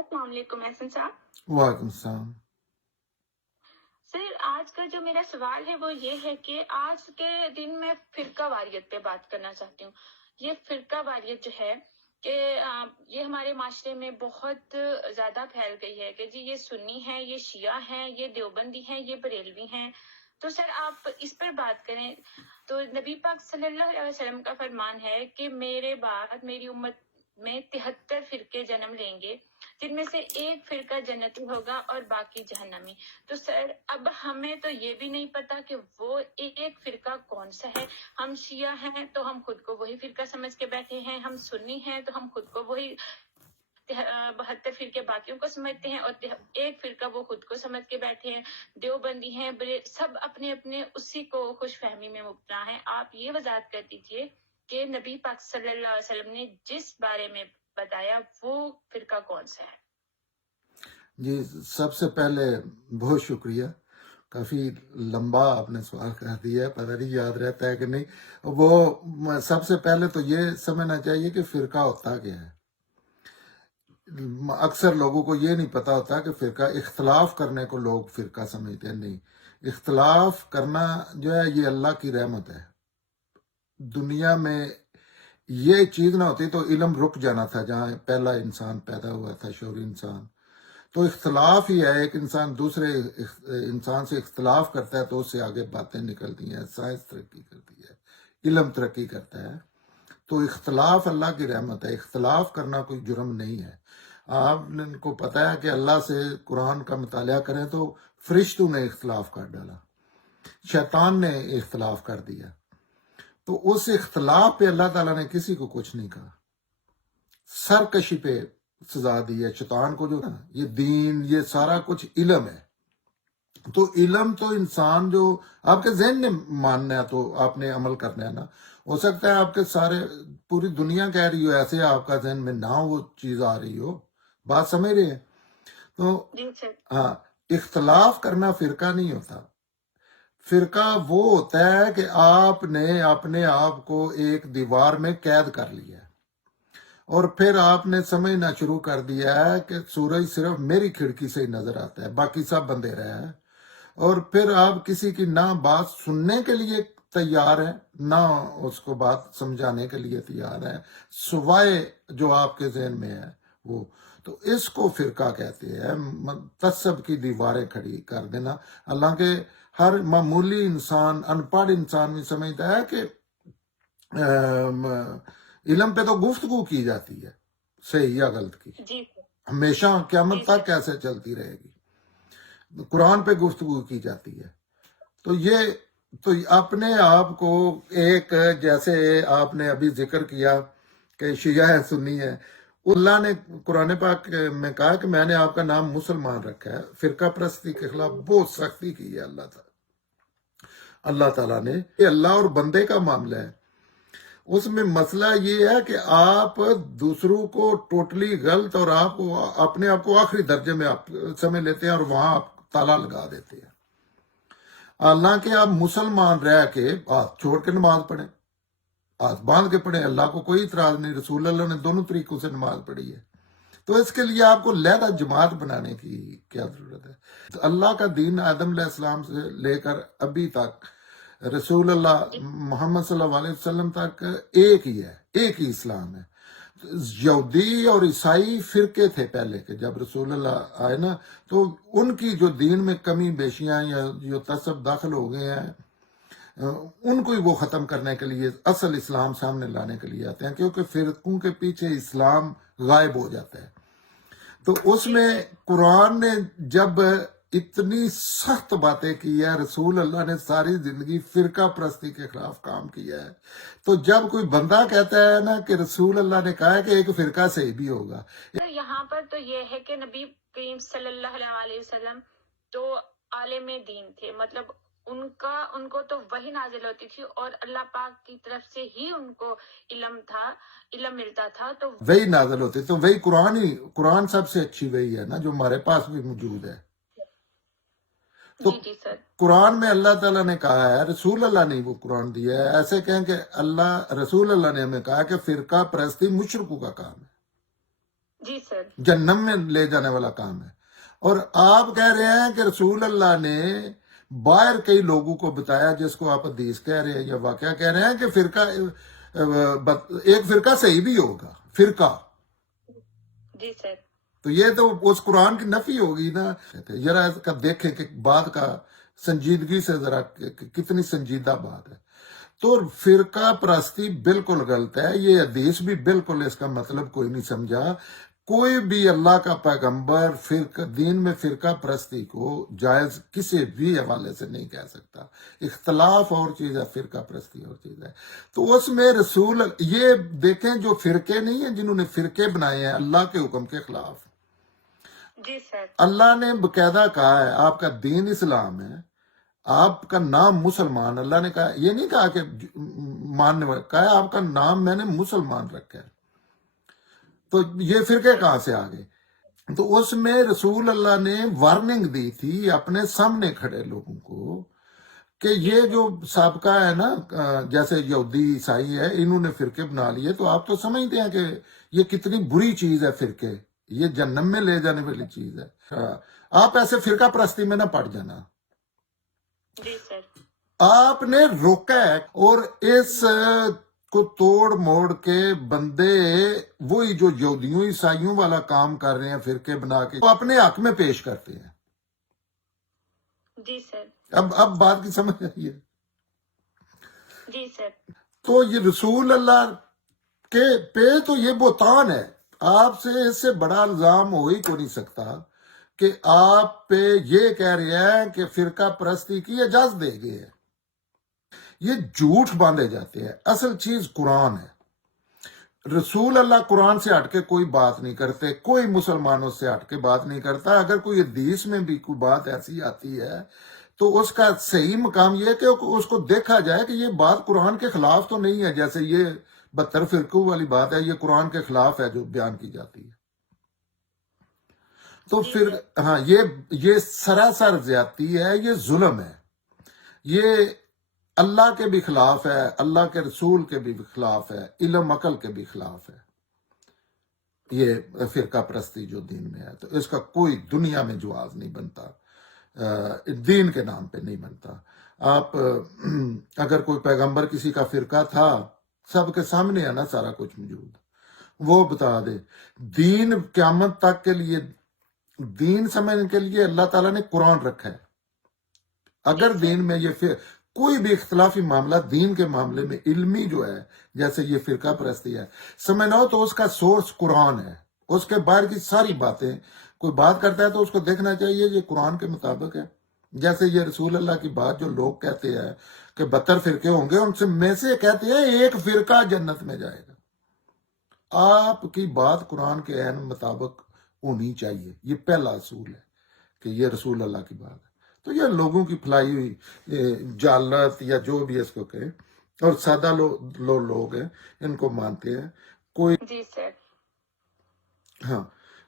السلام علیکم احسن صاحب. وعلیکم السلام. سر آج کا جو میرا سوال ہے وہ یہ ہے کہ آج کے دن میں فرقہ واریت پہ بات کرنا چاہتی ہوں. یہ فرقہ واریت جو ہے کہ یہ ہمارے معاشرے میں بہت زیادہ پھیل گئی ہے کہ جی یہ سنی ہے، یہ شیعہ ہیں، یہ دیوبندی ہیں، یہ بریلوی ہیں. تو سر آپ اس پر بات کریں. تو نبی پاک صلی اللہ علیہ وسلم کا فرمان ہے کہ میرے بعد میری امت میں 73 فرقے جنم لیں گے، جن میں سے ایک فرقہ جنتی ہوگا اور باقی جہنمی. تو سر اب ہمیں تو یہ بھی نہیں پتا کہ وہ ایک فرقہ کون سا ہے. ہم شیعہ ہیں تو ہم خود کو وہی فرقہ سمجھ کے بیٹھے ہیں، ہم سنی ہیں تو ہم خود کو وہی 72 فرقے باقیوں کو سمجھتے ہیں، اور ایک فرقہ وہ خود کو سمجھ کے بیٹھے ہیں. دیوبندی ہیں، سب اپنے اپنے اسی کو خوش فہمی میں مبتلا ہیں. آپ یہ وضاحت کر دیجیے کہ نبی پاک صلی اللہ علیہ وسلم نے جس بارے میں بتایا وہ فرقہ کون سا ہے؟ جی سب سے پہلے بہت شکریہ. کافی لمبا آپ نے سوال کر دیا ہے، پتہ نہیں یاد رہتا ہے کہ نہیں. وہ سب سے پہلے تو یہ سمجھنا چاہیے کہ فرقہ ہوتا کیا ہے. اکثر لوگوں کو یہ نہیں پتا ہوتا کہ فرقہ اختلاف کرنے کو لوگ فرقہ سمجھتے ہیں. نہیں، اختلاف کرنا جو ہے یہ اللہ کی رحمت ہے. دنیا میں یہ چیز نہ ہوتی تو علم رک جانا تھا جہاں پہلا انسان پیدا ہوا تھا، شعوری انسان. تو اختلاف ہی ہے، ایک انسان دوسرے انسان سے اختلاف کرتا ہے تو اس سے آگے باتیں نکلتی ہیں، سائنس ترقی کرتی ہے، علم ترقی کرتا ہے. تو اختلاف اللہ کی رحمت ہے، اختلاف کرنا کوئی جرم نہیں ہے. آپ کو پتا ہے کہ اللہ سے قرآن کا مطالعہ کریں تو فرشتوں نے اختلاف کر ڈالا، شیطان نے اختلاف کر دیا. تو اس اختلاف پہ اللہ تعالیٰ نے کسی کو کچھ نہیں کہا. سرکشی پہ سزا دی ہے شیطان کو. جو یہ دین، یہ سارا کچھ علم ہے. تو علم تو انسان جو آپ کے ذہن نے ماننا ہے تو آپ نے عمل کرنا ہے نا. ہو سکتا ہے آپ کے سارے پوری دنیا کہہ رہی ہو ایسے، آپ کا ذہن میں نہ وہ چیز آ رہی ہو. بات سمجھ رہے ہیں؟ تو ہاں، اختلاف کرنا فرقہ نہیں ہوتا. فرقہ وہ ہوتا ہے کہ آپ نے اپنے آپ کو ایک دیوار میں قید کر لیا ہے، اور پھر آپ نے سمجھنا شروع کر دیا ہے کہ سورج صرف میری کھڑکی سے ہی نظر آتا ہے، باقی سب بندے رہے ہیں. اور پھر آپ کسی کی نہ بات سننے کے لیے تیار ہیں، نہ اس کو بات سمجھانے کے لیے تیار ہیں، سوائے جو آپ کے ذہن میں ہے وہ. تو اس کو فرقہ کہتے ہیں، تعصب کی دیواریں کھڑی کر دینا. حالانکہ ہر معمولی انسان، ان پڑھ انسان بھی سمجھتا ہے کہ علم پہ تو گفتگو کی جاتی ہے، صحیح یا غلط کی، ہمیشہ قیامت تک کیسے چلتی رہے گی. قرآن پہ گفتگو کی جاتی ہے. تو یہ تو اپنے آپ کو ایک، جیسے آپ نے ابھی ذکر کیا کہ شیعہ ہے، سنی ہے. اللہ نے قرآن پاک میں کہا کہ میں نے آپ کا نام مسلمان رکھا ہے. فرقہ پرستی کے خلاف بہت سختی کی ہے اللہ تعالیٰ نے. یہ اللہ اور بندے کا معاملہ ہے. اس میں مسئلہ یہ ہے کہ آپ دوسروں کو ٹوٹلی غلط اور آپ کو اپنے آپ کو آخری درجے میں آپ سمجھ لیتے ہیں اور وہاں آپ تالا لگا دیتے ہیں. حالانکہ آپ مسلمان رہ کے ہاتھ چھوڑ کے نماز پڑھیں، ہاتھ باندھ کے پڑھیں، اللہ کو کوئی اعتراض نہیں. رسول اللہ نے دونوں طریقوں سے نماز پڑھی ہے. تو اس کے لیے آپ کو علیحدہ جماعت بنانے کی کیا ضرورت ہے؟ اللہ کا دین آدم علیہ السلام سے لے کر ابھی تک رسول اللہ محمد صلی اللہ علیہ وسلم تک ایک ہی ہے، ایک ہی اسلام ہے. یہودی اور عیسائی فرقے تھے پہلے کے، جب رسول اللہ آئے نا تو ان کی جو دین میں کمی بیشیاں یا جو تعصب داخل ہو گئے ہیں ان کو ہی وہ ختم کرنے کے لیے اصل اسلام سامنے لانے کے لیے آتے ہیں، کیونکہ فرقوں کے پیچھے اسلام غائب ہو جاتا ہے. تو اس میں قرآن نے جب اتنی سخت باتیں کی ہے، رسول اللہ نے ساری زندگی فرقہ پرستی کے خلاف کام کیا ہے. تو جب کوئی بندہ کہتا ہے نا کہ رسول اللہ نے کہا ہے کہ ایک فرقہ صحیح بھی ہوگا. یہاں پر تو یہ ہے کہ نبی کریم صلی اللہ علیہ وسلم تو عالم دین تھے، مطلب ان کو تو وحی نازل ہوتی تھی اور اللہ پاک کی طرف سے ہی ان کو علم ملتا تھا. تو وہی نازل ہوتی، تو وہی قرآن سب سے اچھی وہی ہے نا جو ہمارے پاس بھی موجود ہے. تو جی سر، قرآن میں اللہ تعالیٰ نے کہا ہے، رسول اللہ نے وہ قرآن دیا ہے. ایسے کہیں کہ رسول اللہ نے ہمیں کہا کہ فرقہ پرستی مشرکوں کا کام ہے. جی سر. جہنم میں لے جانے والا کام ہے. اور آپ کہہ رہے ہیں کہ رسول اللہ نے باہر کئی لوگوں کو بتایا، جس کو آپ حدیث کہہ رہے ہیں یا واقعہ کہہ رہے ہیں کہ فرقہ ایک فرقہ صحیح بھی ہوگا فرقہ. جی سر. تو یہ تو اس قرآن کی نفی ہوگی نا. ذرا دیکھیں کہ بات کا سنجیدگی سے ذرا کتنی سنجیدہ بات ہے. تو فرقہ پرستی بالکل غلط ہے. یہ حدیث بھی بالکل اس کا مطلب کوئی نہیں سمجھا. کوئی بھی اللہ کا پیغمبر دین میں فرقہ پرستی کو جائز کسی بھی حوالے سے نہیں کہہ سکتا. اختلاف اور چیز ہے، فرقہ پرستی اور چیز ہے. تو اس میں رسول یہ دیکھیں جو فرقے نہیں ہیں، جنہوں نے فرقے بنائے ہیں اللہ کے حکم کے خلاف. جی سر. اللہ نے باقاعدہ کہا ہے آپ کا دین اسلام ہے، آپ کا نام مسلمان. اللہ نے کہا، یہ نہیں کہا کہ ماننے والا، کہا ہے آپ کا نام میں نے مسلمان رکھا ہے. تو یہ فرقے کہاں سے آ گئے؟ تو اس میں رسول اللہ نے وارننگ دی تھی اپنے سامنے کھڑے لوگوں کو کہ یہ جو سابقہ ہے نا، جیسے یہودی عیسائی ہے، انہوں نے فرقے بنا لیے. تو آپ تو سمجھتے ہیں کہ یہ کتنی بری چیز ہے فرقے، یہ جہنم میں لے جانے والی چیز ہے. آپ ایسے فرقہ پرستی میں نہ پڑ جانا. جی سر. آپ نے روکا ہے اور اس کو توڑ موڑ کے بندے وہی جو یہودیوں عیسائیوں والا کام کر رہے ہیں، فرقے بنا کے وہ اپنے حق میں پیش کرتے ہیں. جی سر. اب بات کی سمجھ آئی ہے. جی سر. تو یہ رسول اللہ کے پہ تو یہ بہتان ہے. آپ سے اس سے بڑا الزام ہو ہی کو نہیں سکتا کہ آپ پہ یہ کہہ رہے ہیں کہ فرقہ پرستی کی اجازت دے گئے ہے. یہ جھوٹ باندھے جاتے ہیں. اصل چیز قرآن ہے. رسول اللہ قرآن سے ہٹ کے کوئی بات نہیں کرتے، کوئی مسلمانوں سے ہٹ کے بات نہیں کرتا. اگر کوئی حدیث میں بھی کوئی بات ایسی آتی ہے تو اس کا صحیح مقام یہ ہے کہ اس کو دیکھا جائے کہ یہ بات قرآن کے خلاف تو نہیں ہے. جیسے یہ 72 فرقوں والی بات ہے، یہ قرآن کے خلاف ہے جو بیان کی جاتی ہے. تو پھر ہاں یہ سراسر زیادتی ہے، یہ ظلم ہے، یہ اللہ کے بھی خلاف ہے، اللہ کے رسول کے بھی خلاف ہے، علم عقل کے بھی خلاف ہے. یہ فرقہ پرستی جو دین میں ہے، تو اس کا کوئی دنیا میں جواز نہیں بنتا، دین کے نام پہ نہیں بنتا. آپ اگر کوئی پیغمبر کسی کا فرقہ تھا، سب کے سامنے ہے نا سارا کچھ موجود، وہ بتا دے. دین قیامت تک کے لیے، دین سمجھنے کے لیے اللہ تعالیٰ نے قرآن رکھا ہے. اگر دین میں یہ کوئی بھی اختلافی معاملہ دین کے معاملے میں علمی جو ہے، جیسے یہ فرقہ پرستی ہے، سمجھنا ہو تو اس کا سورس قرآن ہے. اس کے باہر کی ساری باتیں، کوئی بات کرتا ہے تو اس کو دیکھنا چاہیے یہ قرآن کے مطابق ہے. جیسے یہ رسول اللہ کی بات جو لوگ کہتے ہیں کہ 72 فرقے ہوں گے، ان سے میں سے کہتے ہیں ایک فرقہ جنت میں جائے گا. آپ کی بات قرآن کے عین مطابق ہونی چاہیے. یہ پہلا اصول ہے کہ یہ رسول اللہ کی بات ہے. تو یہ لوگوں کی پھیلائی ہوئی جالت یا جو بھی اس کو کہے، اور سادہ لوگ ہیں ان کو مانتے ہیں. کوئی جی سر. ہاں،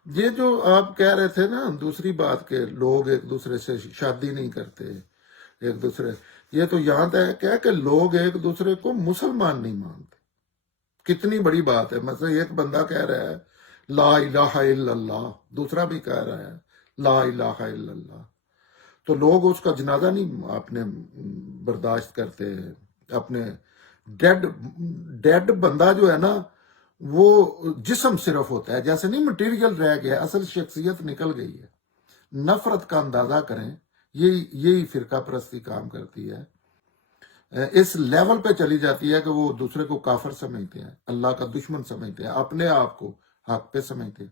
یہ جو آپ کہہ رہے تھے نا دوسری بات کہ لوگ ایک دوسرے سے شادی نہیں کرتے، ایک دوسرے، یہ تو یہاں تک ہے کہ لوگ ایک دوسرے کو مسلمان نہیں مانتے. کتنی بڑی بات ہے. مثلا ایک بندہ کہہ رہا ہے لا الہ الا اللہ، دوسرا بھی کہہ رہا ہے لا الہ الا اللہ، تو لوگ اس کا جنازہ نہیں اپنے برداشت کرتے. اپنے ڈیڈ بندہ جو ہے نا، وہ جسم صرف ہوتا ہے، جیسے نہیں مٹیریل رہ گیا، اصل شخصیت نکل گئی ہے. نفرت کا اندازہ کریں، یہی فرقہ پرستی کام کرتی ہے. اس لیول پہ چلی جاتی ہے کہ وہ دوسرے کو کافر سمجھتے ہیں، اللہ کا دشمن سمجھتے ہیں، اپنے آپ کو حق پہ سمجھتے ہیں.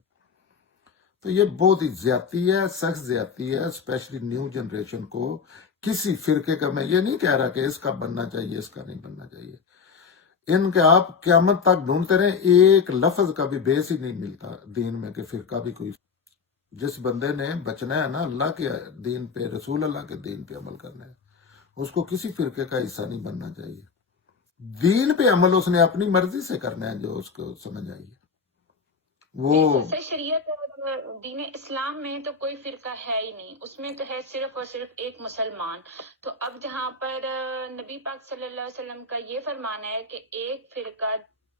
تو یہ بہت ہی زیادتی ہے، سخت زیادتی ہے، اسپیشلی نیو جنریشن کو. کسی فرقے کا میں یہ نہیں کہہ رہا کہ اس کا بننا چاہیے، اس کا نہیں بننا چاہیے. ان کے آپ قیامت تک ڈھونڈتے رہیں، ایک لفظ کا بھی بیس ہی نہیں ملتا دین میں کہ فرقہ بھی کوئی. جس بندے نے بچنا ہے نا اللہ کے دین پہ، رسول اللہ کے دین پہ عمل کرنا ہے، اس کو کسی فرقے کا حصہ نہیں بننا چاہیے. دین پہ عمل اس نے اپنی مرضی سے کرنا ہے جو اس کو سمجھ آئیے. وہ جیسے شریعت اور دین اسلام میں تو کوئی فرقہ ہے ہی نہیں، اس میں تو ہے صرف اور صرف ایک مسلمان. تو اب جہاں پر نبی پاک صلی اللہ علیہ وسلم کا یہ فرمان ہے کہ ایک فرقہ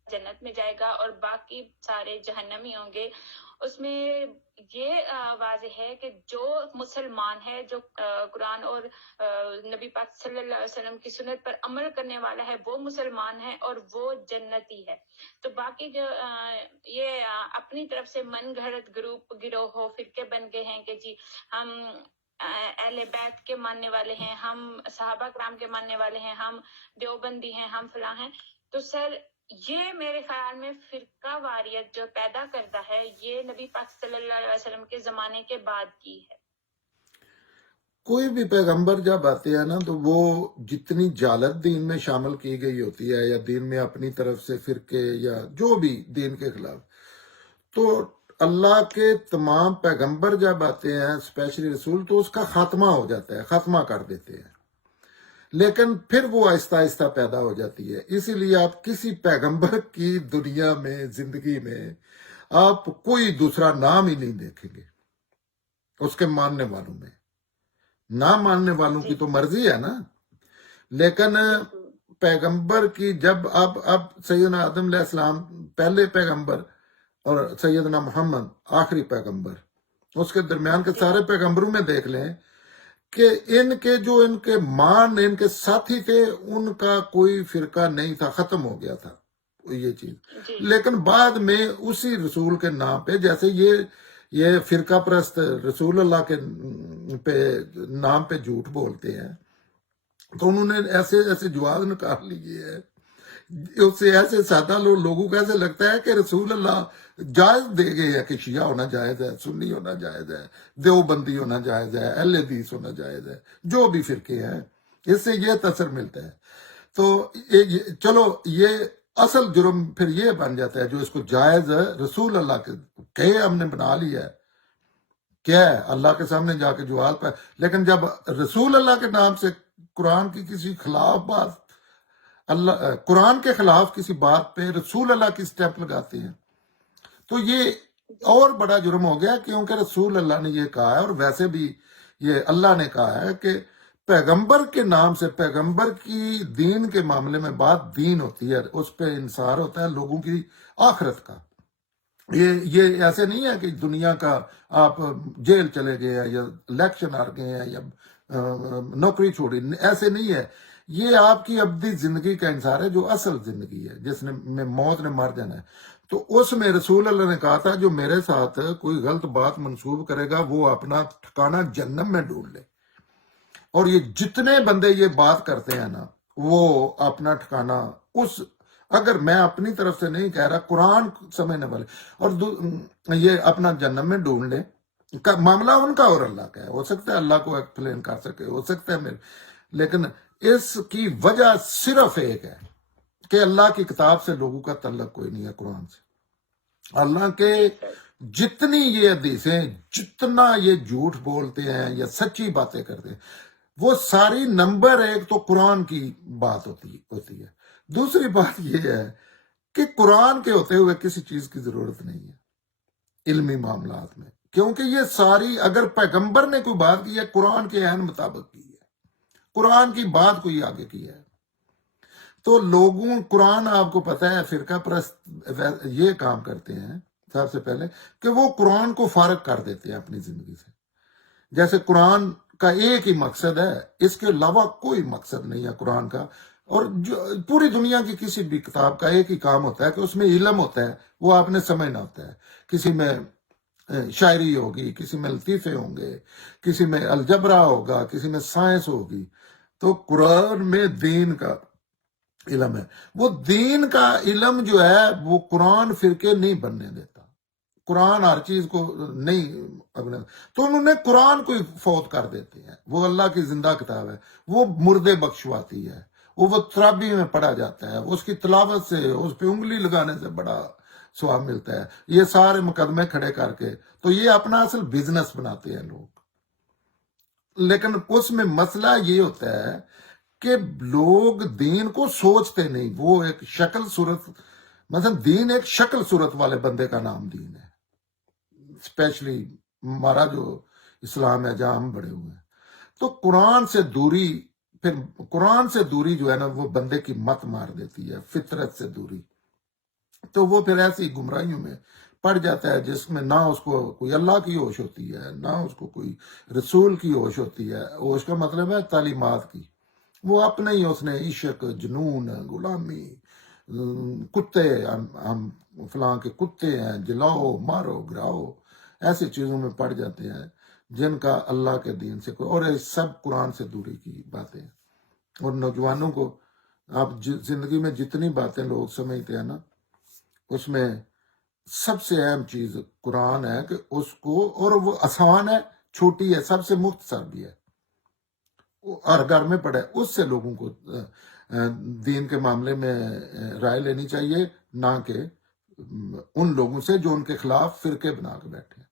جنت میں جائے گا اور باقی سارے جہنمی ہوں گے، اس میں یہ واضح ہے کہ جو مسلمان ہے، جو قرآن اور نبی پاک صلی اللہ علیہ وسلم کی سنت پر عمل کرنے والا ہے، وہ مسلمان ہے اور وہ جنتی ہے۔ تو باقی جو یہ اپنی طرف سے من گھڑت گروہ ہو فرقے بن گئے ہیں کہ جی ہم اہل بیت کے ماننے والے ہیں، ہم صحابہ کرام کے ماننے والے ہیں، ہم دیوبندی ہیں، ہم فلاں ہیں، تو سر یہ میرے خیال میں فرقہ واریت جو پیدا کرتا ہے، یہ نبی پاک صلی اللہ علیہ وسلم کے زمانے کے بعد کی ہے۔ کوئی بھی پیغمبر جب آتے ہیں نا تو وہ جتنی جالت دین میں شامل کی گئی ہوتی ہے یا دین میں اپنی طرف سے فرقے یا جو بھی دین کے خلاف، تو اللہ کے تمام پیغمبر جب آتے ہیں اسپیشلی رسول تو اس کا خاتمہ ہو جاتا ہے، خاتمہ کر دیتے ہیں، لیکن پھر وہ آہستہ آہستہ پیدا ہو جاتی ہے۔ اسی لیے آپ کسی پیغمبر کی دنیا میں زندگی میں آپ کوئی دوسرا نام ہی نہیں دیکھیں گے اس کے ماننے والوں میں۔ نہ ماننے والوں کی جی تو مرضی ہے نا، لیکن بالکل پیغمبر کی جب اب سیدنا آدم علیہ السلام پہلے پیغمبر اور سیدنا محمد آخری پیغمبر، اس کے درمیان کے جی سارے پیغمبروں میں دیکھ لیں کہ ان کے جو ان کے ان کے ساتھی تھے ان کا کوئی فرقہ نہیں تھا، ختم ہو گیا تھا یہ چیز۔ جی لیکن بعد میں اسی رسول کے نام پہ، جیسے یہ فرقہ پرست رسول اللہ کے پہ نام پہ جھوٹ بولتے ہیں، تو انہوں نے ایسے ایسے جواز نکال لیے ہے، اس سے ایسے سادہ لوگوں کو ایسے لگتا ہے کہ رسول اللہ جائز دے گئے ہے کہ شیعہ ہونا جائز ہے، سنی ہونا جائز ہے، دیوبندی ہونا جائز ہے، اہل حدیث ہونا جائز ہے، جو بھی فرقے ہیں، اس سے یہ تاثر ملتا ہے۔ تو چلو یہ اصل جرم پھر یہ بن جاتا ہے جو اس کو جائز رسول اللہ کے کہے ہم نے بنا لیا ہے، کیا ہے اللہ کے سامنے جا کے جواز پہ، لیکن جب رسول اللہ کے نام سے قرآن کی کسی خلاف بات، قرآن کے خلاف کسی بات پہ رسول اللہ کی سٹیپ لگاتے ہیں، تو یہ اور بڑا جرم ہو گیا، کیونکہ رسول اللہ نے یہ کہا ہے، اور ویسے بھی یہ اللہ نے کہا ہے کہ پیغمبر کے نام سے، پیغمبر کی دین کے معاملے میں بات دین ہوتی ہے، اس پہ انحصار ہوتا ہے لوگوں کی آخرت کا۔ یہ ایسے نہیں ہے کہ دنیا کا آپ جیل چلے گئے ہیں یا الیکشن ہار گئے ہیں یا نوکری چھوڑی، ایسے نہیں ہے۔ یہ آپ کی ابدی زندگی کا انحصار ہے، جو اصل زندگی ہے جس میں موت نے مر جانا ہے۔ تو اس میں رسول اللہ نے کہا تھا جو میرے ساتھ کوئی غلط بات منسوب کرے گا وہ اپنا ٹھکانہ جہنم میں ڈھونڈ لے۔ اور یہ جتنے بندے یہ بات کرتے ہیں نا، وہ اپنا ٹھکانہ اگر میں اپنی طرف سے نہیں کہہ رہا، قرآن سمجھنے والے اور یہ اپنا جہنم میں ڈھونڈ لیں، معاملہ ان کا اور اللہ کا ہے۔ ہو سکتا ہے اللہ کو ایکسپلین کر سکے، ہو سکتا ہے میرے، لیکن اس کی وجہ صرف ایک ہے کہ اللہ کی کتاب سے لوگوں کا تعلق کوئی نہیں ہے، قرآن سے۔ اللہ کے جی سر جتنی یہ حدیثیں، جتنا یہ جھوٹ بولتے ہیں یا سچی باتیں کرتے ہیں، وہ ساری نمبر ایک تو قرآن کی بات ہوتی ہے۔ دوسری بات یہ ہے کہ قرآن کے ہوتے ہوئے کسی چیز کی ضرورت نہیں ہے علمی معاملات میں، کیونکہ یہ ساری اگر پیغمبر نے کوئی بات کی ہے قرآن کے عین مطابق کی ہے، قرآن کی بات کوئی آگے کی ہے۔ تو لوگوں قرآن، آپ کو پتہ ہے فرقہ پرست یہ کام کرتے ہیں سب سے پہلے کہ وہ قرآن کو فارغ کر دیتے ہیں اپنی زندگی سے، جیسے قرآن کا ایک ہی مقصد ہے، اس کے علاوہ کوئی مقصد نہیں ہے قرآن کا۔ اور پوری دنیا کی کسی بھی کتاب کا ایک ہی کام ہوتا ہے کہ اس میں علم ہوتا ہے، وہ آپ نے سمجھنا ہوتا ہے۔ کسی میں شاعری ہوگی، کسی میں لطیفے ہوں گے، کسی میں الجبرا ہوگا، کسی میں سائنس ہوگی۔ تو قرآن میں دین کا علم ہے، وہ دین کا علم جو ہے وہ قرآن فرقے نہیں بننے دیتا، قرآن ہر چیز کو نہیں، تو انہوں نے قرآن کو فوت کر دیتے ہیں۔ وہ اللہ کی زندہ کتاب ہے، وہ مردے بخشواتی ہے، وہ ترابی میں پڑھا جاتا ہے، اس کی تلاوت سے، اس پہ انگلی لگانے سے بڑا ثواب ملتا ہے۔ یہ سارے مقدمے کھڑے کر کے تو یہ اپنا اصل بزنس بناتے ہیں لوگ، لیکن اس میں مسئلہ یہ ہوتا ہے کہ لوگ دین کو سوچتے نہیں، وہ ایک شکل صورت، مثلا دین ایک شکل صورت والے بندے کا نام دین ہے، اسپیشلی ہمارا جو اسلام ہے جہاں ہم بڑے ہوئے ہیں۔ تو قرآن سے دوری، پھر قرآن سے دوری جو ہے نا وہ بندے کی مت مار دیتی ہے، فطرت سے دوری، تو وہ پھر ایسی گمراہیوں میں پڑ جاتا ہے جس میں نہ اس کو کوئی اللہ کی ہوش ہوتی ہے، نہ اس کو کوئی رسول کی ہوش ہوتی ہے. ہوش کا مطلب ہے تعلیمات کی. وہ اپنے ہی اس نے عشق، جنون، غلامی، کتے، ہم فلاں کے کتے ہیں، جلاؤ مارو گراؤ، ایسی چیزوں میں پڑ جاتے ہیں جن کا اللہ کے دین سے کوئی، اور یہ سب قرآن سے دوری کی باتیں. اور نوجوانوں کو آپ زندگی میں جتنی باتیں لوگ سمجھتے ہیں نا، اس میں سب سے اہم چیز قرآن ہے کہ اس کو، اور وہ آسان ہے، چھوٹی ہے، سب سے مختصر بھی ہے، ہر گھر میں پڑے. اس سے لوگوں کو دین کے معاملے میں رائے لینی چاہیے، نہ کہ ان لوگوں سے جو ان کے خلاف فرقے بنا کے بیٹھے ہیں.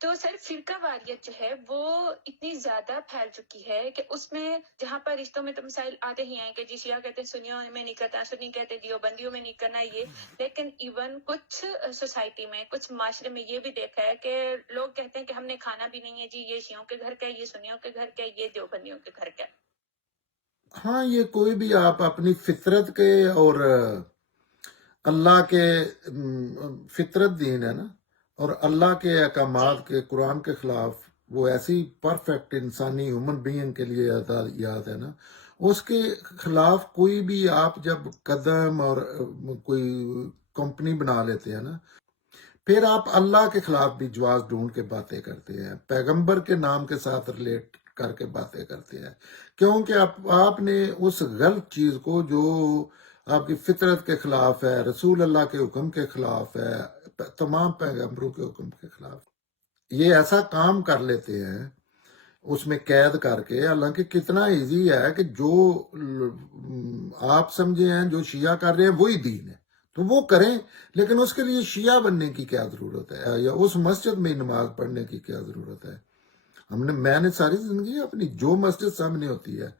تو سر فرقہ واریت جو ہے وہ اتنی زیادہ پھیل چکی ہے کہ اس میں جہاں پر رشتوں میں تو مسائل آتے ہی ہیں کہ جی شیعہ کہتے ہیں سنیوں میں نہیں کرنا، سنی کہتے ہیں دیوبندیوں میں نہیں کرنا یہ، لیکن ایون کچھ سوسائٹی میں، کچھ معاشرے میں یہ بھی دیکھا ہے کہ لوگ کہتے ہیں کہ ہم نے کھانا بھی نہیں ہے جی، یہ شیعوں کے گھر کا ہے، یہ سنیوں کے گھر کا ہے، یہ دیوبندیوں کے گھر کا ہے. ہاں، یہ کوئی بھی آپ اپنی فطرت کے اور اللہ کے فطرت دین ہے نا، اور اللہ کے جی احکامات کے، قرآن کے خلاف وہ ایسی پرفیکٹ انسانی ہیومن بینگ کے لیے یاد ہے نا، اس کے خلاف کوئی بھی آپ جب قدم اور کوئی کمپنی بنا لیتے ہیں نا، پھر آپ اللہ کے خلاف بھی جواز ڈھونڈ کے باتیں کرتے ہیں، پیغمبر کے نام کے ساتھ ریلیٹ کر کے باتیں کرتے ہیں، کیونکہ آپ نے اس غلط چیز کو جو آپ کی فطرت کے خلاف ہے، رسول اللہ کے حکم کے خلاف ہے، تمام پیغمبروں کے حکم کے خلاف، یہ ایسا کام کر لیتے ہیں اس میں قید کر کے. حالانکہ کتنا ایزی ہے کہ جو آپ سمجھے ہیں جو شیعہ کر رہے ہیں وہی دین ہے تو وہ کریں، لیکن اس کے لیے شیعہ بننے کی کیا ضرورت ہے، یا اس مسجد میں نماز پڑھنے کی کیا ضرورت ہے. میں نے ساری زندگی اپنی جو مسجد سامنے ہوتی ہے،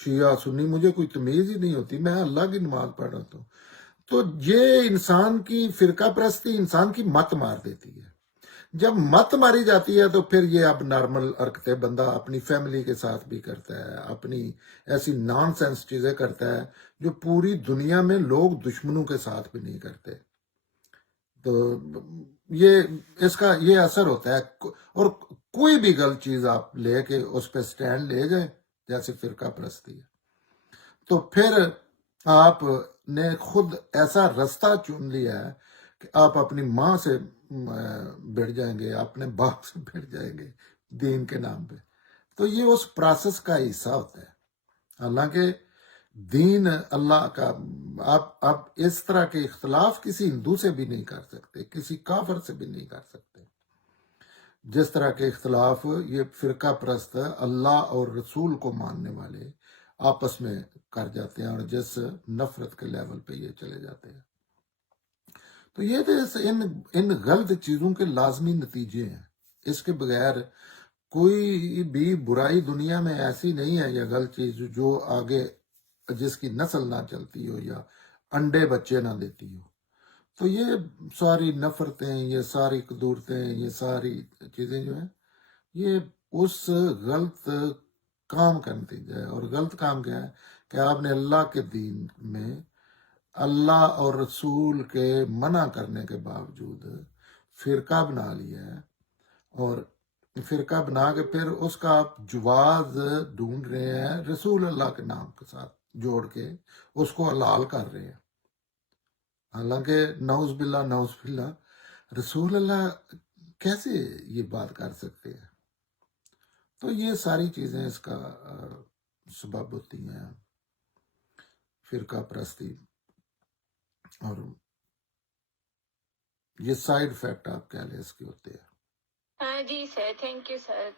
شیعہ سنی، مجھے کوئی تمیز ہی نہیں ہوتی، میں اللہ کی نماز پڑھ رہا ہوں. تو یہ انسان کی فرقہ پرستی انسان کی مت مار دیتی ہے. جب مت ماری جاتی ہے تو پھر یہ اب نارمل حرکتیں بندہ اپنی فیملی کے ساتھ بھی کرتا ہے، اپنی ایسی نان سینس چیزیں کرتا ہے جو پوری دنیا میں لوگ دشمنوں کے ساتھ بھی نہیں کرتے. تو اس کا یہ اثر ہوتا ہے. اور کوئی بھی غلط چیز آپ لے کے اس پہ سٹینڈ لے جائیں، جیسے فرقہ پرستی ہے، تو پھر آپ نے خود ایسا رستہ چن لیا ہے کہ آپ اپنی ماں سے بڑھ جائیں گے، اپنے باپ سے بڑھ جائیں گے دین کے نام پہ. تو یہ اس پروسیس کا حصہ ہوتا ہے. حالانکہ دین اللہ کا، آپ اس طرح کے اختلاف کسی ہندو سے بھی نہیں کر سکتے، کسی کافر سے بھی نہیں کر سکتے، جس طرح کے اختلاف یہ فرقہ پرست اللہ اور رسول کو ماننے والے آپس میں کر جاتے ہیں، اور جس نفرت کے لیول پہ یہ چلے جاتے ہیں. تو یہ تو ان غلط چیزوں کے لازمی نتیجے ہیں. اس کے بغیر کوئی بھی برائی دنیا میں ایسی نہیں ہے یا غلط چیز جو آگے جس کی نسل نہ چلتی ہو یا انڈے بچے نہ دیتی ہو. تو یہ ساری نفرتیں، یہ ساری قدورتیں، یہ ساری چیزیں جو ہیں، یہ اس غلط کام کا نتیجہ ہے. اور غلط کام کیا ہے کہ آپ نے اللہ کے دین میں اللہ اور رسول کے منع کرنے کے باوجود فرقہ بنا لیا ہے، اور فرقہ بنا کے پھر اس کا آپ جواز ڈھونڈ رہے ہیں، رسول اللہ کے نام کے ساتھ جوڑ کے اس کو حلال کر رہے ہیں. حالانکہ نعوذ باللہ رسول اللہ کیسے یہ بات کر سکتے ہیں. تو یہ ساری چیزیں اس کا سبب ہوتی ہیں، فرقہ پرستی. اور یہ سائیڈ افیکٹ آپ کہہ لیں اس کے ہوتے ہیں. جی سر، تھینک یو سر.